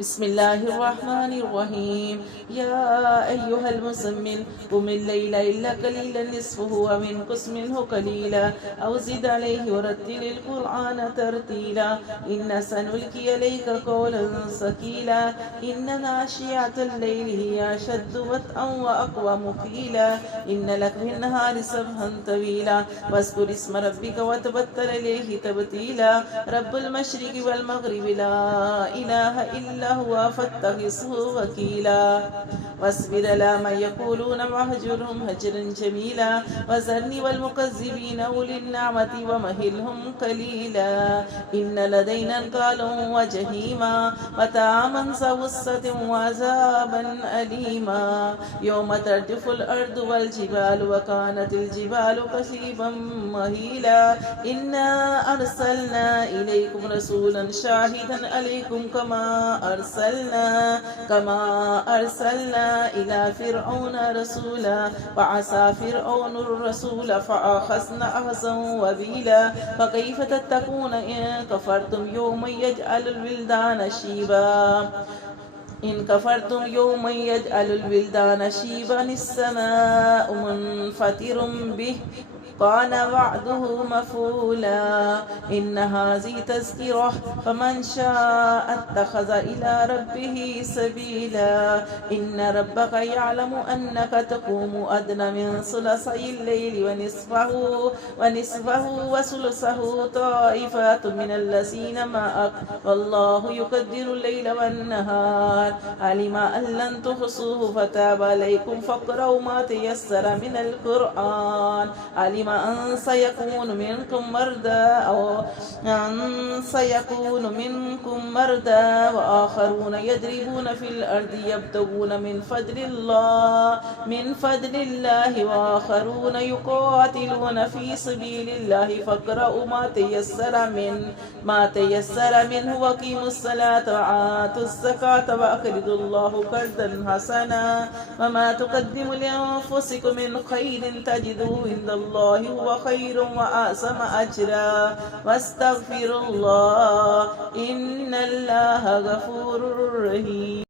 بسم الله الرحمن الرحيم. يا أيها المزمل قم الليل إلا قليلا نصفه وانقص منه قليلا أو زد عليه ورتل القرآن ترتيلا إن سنلقي عليك قولا ثقيلا إن ناشئة الليل هي أشد وطئا وأقوم قيلا إن لك في النهار سبحا طويلا واذكر اسم ربك وتبتل إليه تبتيلا رب المشرق والمغرب لا إله إلا هو فاتخذه وكيلا واصبر على ما يقولون واهجرهم هجرا جميلا وذرني والمكذبين أولي النعمة ومهلهم قليلا إن لدينا انكالا وجهيما وطعاما ذا غصة وعذابا أليما يوم ترجف الأرض والجبال وكانت الجبال كثيبا مهيلا إنا أرسلنا إليكم رسولا شاهدا عليكم كما أرسلنا إلى فرعون رسولا وعصى فرعون الرسول فأخذنا أخذا وبيلا فكيف تتقون إن كفرتم يوما يجعل الولدان شيبا إن كفرتم يوما يجعل الولدان شيبا السماء منفطر به كان وعده مفعولا إن هذه تذكرة فمن شاء اتخذ إلى ربه سبيلا إن ربك يعلم أنك تقوم أدنى من ثلثي الليل ونصفه وثلثه طائفة من الذين معك والله يقدر الليل والنهار علم أن لن تحصوه فتاب عليكم فاقرؤوا ما تيسر من القرآن علم أن سيكون منكم مرضى وآخرون يضربون في الأرض يبتغون من فضل الله وآخرون يقاتلون في سبيل الله فاقرؤوا ما تيسر منه وقيموا الصلاة وآتوا الزكاة وأقرضوا الله قرضا حسنا وما تقدموا لأنفسكم من خير تجدوه عند الله هو خير وأعظم أجرا واستغفر الله إن الله غفور رحيم.